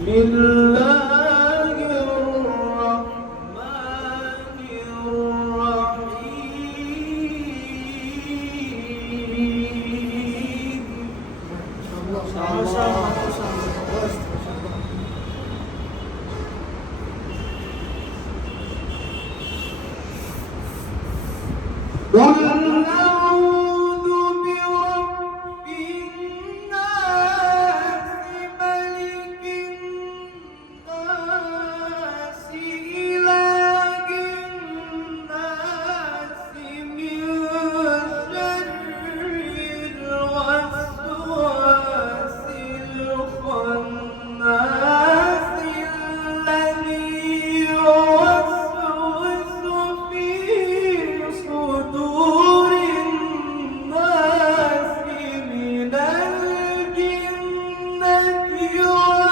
الله الرحمن الرحيم. ما شاء الله. قل أعوذ برب الناس ملك الناس إله الناس من شر الوسواس الخناس الذي يوسوس في صدور الناس من الجنة والناس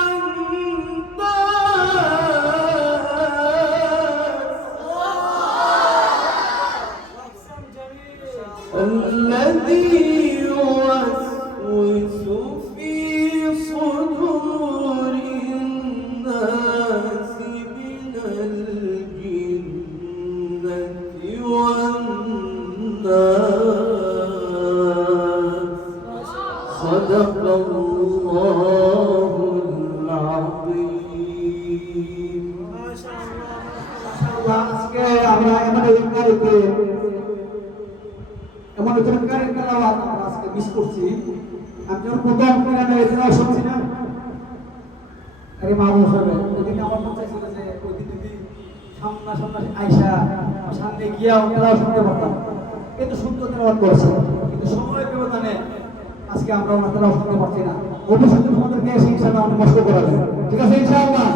الذي يوسوس في صدور الناس من الجنة والناس. صدق الله العظيم. আজকে আমরা এমন চমৎকার তেলাওয়াত আমরা আজকে মিস করছি। আমি যখন প্রথম কোরআনে তেলাওয়াত শুনছি না, আরে মাহবুব সাহেব ওইদিন আমার মন চাইছিল যে ওইদিন যদি সামনাসামনি আইসা সামনে গিয়া তেলাওয়াত শুনতে পারতাম, কিন্তু সুন্দর তেলাওয়াত করেছে, কিন্তু সময়ের ব্যবধানে আজকে আমরা ওনার তেলাওয়াত শুনতে পারছি না। অবশ্যই তোমাদেরকে এসে ইনশাআল্লাহ আমরা কষ্ট করাবেন, ঠিক আছে ইনশাআল্লাহ।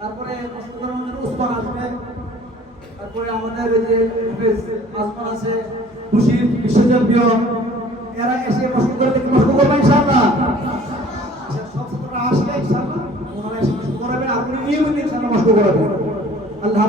তারপরে কষ্ট করার জন্য উসমান আসবে, তারপরে আমাদের এই যে আসমান আছে, খুশির বিশ্ব চ্যাম্পিয়ন, এরা এসে কষ্ট করবে ইনশাআল্লাহ। সব ছাত্ররা আসলে ইনশাআল্লাহ ওনারা এসে কষ্ট করাবেন, আপনি নিয়মিত ইনশাআল্লাহ কষ্ট করাবেন। আল্লাহ